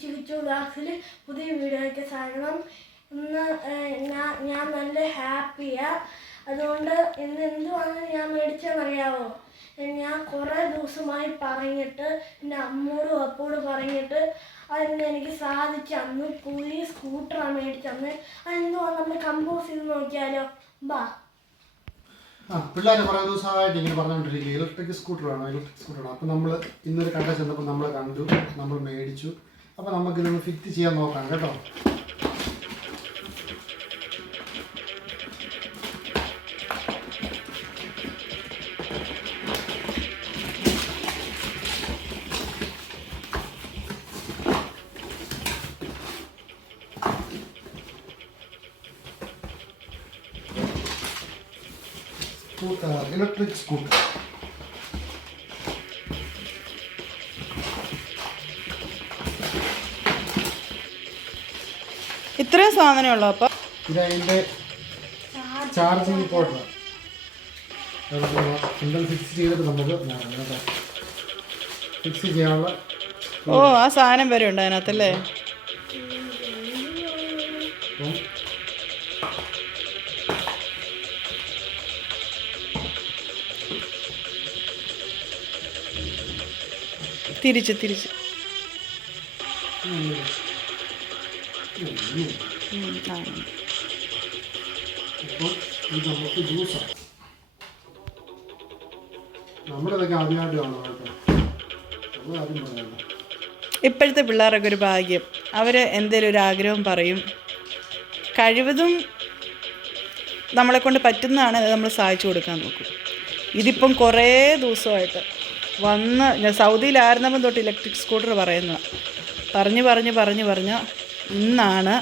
കിച്ചു കിച്ചു ബ്ലാക്സിൽ പുതിയ വീഡിയോയ്ക്ക് സ്വാഗതം ഇന്ന് ഞാൻ ഞാൻ നല്ല ഹാപ്പിയാ. അതുകൊണ്ട് ഇന്ന് എന്തുവാണ് ഞാൻ മേടിച്ചതെന്നറിയാവോ ഞാൻ കുറേ ദിവസമായി പറഞ്ഞിട്ട് എന്റെ അമ്മോടും അപ്പോടും പറഞ്ഞിട്ട് അതിന് എനിക്ക് സാധിച്ചു അന്ന് പുതിയ സ്കൂട്ടറാണ് മേടിച്ചന്ന് അതെന്തുവാ നമ്മൾ കമ്പോസ് ചെയ്ത് നോക്കിയാലോ? ബാ. പിള്ളേർ കുറേ ദിവസമായിട്ട് ഇങ്ങനെ പറഞ്ഞുകൊണ്ടിരിക്കുക ഇലക്ട്രിക് സ്കൂട്ടർ വേണം ഇലക്ട്രിക് സ്കൂട്ടർ വേണം അപ്പം നമ്മൾ ഇന്നൊരു കട ചെന്നപ്പോൾ നമ്മൾ കണ്ടു നമ്മൾ മേടിച്ചു. അപ്പോൾ നമുക്ക് ഇതൊന്ന് ഫിറ്റ് ചെയ്യാൻ നോക്കാം കേട്ടോ. സ്കൂട്ടർ ഇലക്ട്രിക് സ്കൂട്ടർ ഇത്രയും സാധനമുള്ളൂ അപ്പൊ. ഇതതിന്റെ ചാർജിങ് ഫിക്സ് ചെയ്തിട്ട് നമുക്ക് ഫിക്സ് ചെയ്യാനുള്ള ഓ ആ സാധനം വരെ ഉണ്ട് അതിനകത്തല്ലേ തിരിച്ച് തിരിച്ച്. കേട്ടോ ആദ്യം ഇപ്പോഴത്തെ പിള്ളേരൊക്കെ ഒരു ഭാഗ്യം. അവർ എന്തെങ്കിലും ഒരു ആഗ്രഹം പറയും. കഴിവതും നമ്മളെ കൊണ്ട് പറ്റുന്നതാണ് നമ്മൾ സഹായിച്ചു കൊടുക്കാൻ നോക്കും. ഇതിപ്പം കുറേ ദിവസമായിട്ട് വന്ന് ഞാൻ സൗദിയിലായിരുന്നപ്പം തൊട്ട് ഇലക്ട്രിക് സ്കൂട്ടർ പറയുന്നതാണ് പറഞ്ഞ് പറഞ്ഞ് പറഞ്ഞ് പറഞ്ഞ് ഇന്നാണ്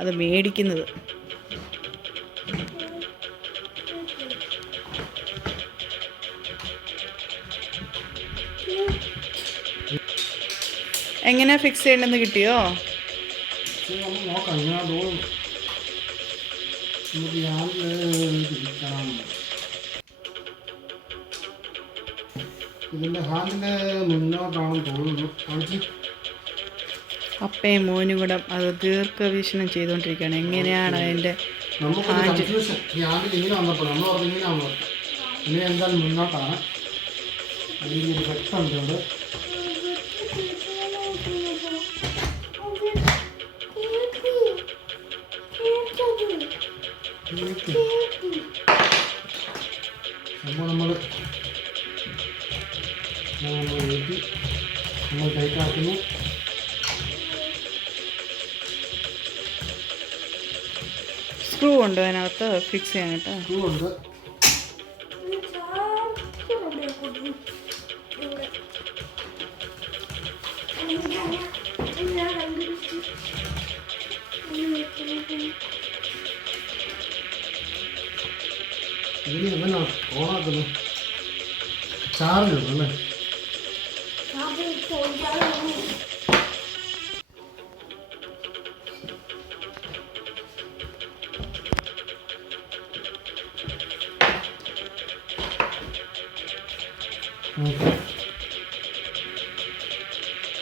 അത് മേടിക്കുന്നത്. എങ്ങനെ ഫിക്സ് ചെയ്യണമെന്ന് കിട്ടിയോ? ഇതിന്റെ ഹാൻഡിൽ മുന്നോട്ടാണെന്ന് തോന്നുന്നു. അപ്പയും മോനും കൂടെ അത് ദീർഘവീക്ഷണം ചെയ്തുകൊണ്ടിരിക്കുകയാണ് എങ്ങനെയാണ് അതിന്റെ നമ്മൾ നമ്മൾ നമ്മൾ ഇങ്ങനെ സ്ക്രൂ ഉണ്ട് അതിനകത്ത് ഫിക്സ് ചെയ്യാൻ കേട്ടോ. സ്ക്രൂ ഉണ്ട്. ഓണാക്കുന്നു ചാർജ് ഉണ്ട്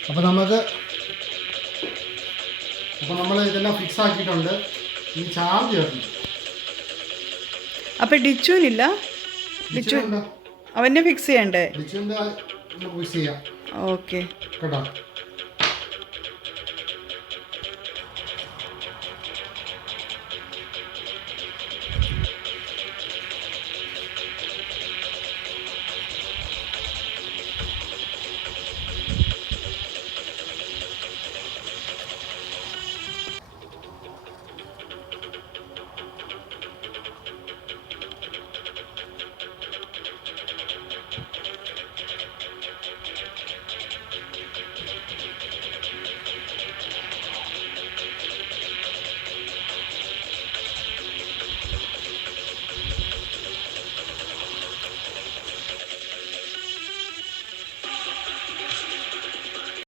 അപ്പോൾ നമുക്ക് അപ്പോൾ നമ്മൾ ഇതെല്ലാം ഫിക്സ് ആക്കിയിട്ടുണ്ട്. ഈ ചാർജ് ചേർന്നു അപ്പോൾ ഡിച്ചുവിനില്ല? ഡിച്ചു അവനെ ഫിക്സ് ചെയ്യണ്ടേ? ഡിച്ചുവിന്റെ നമുക്ക് ഫിക്സ് ചെയ്യാം. ഓക്കെ. കേട്ടോ?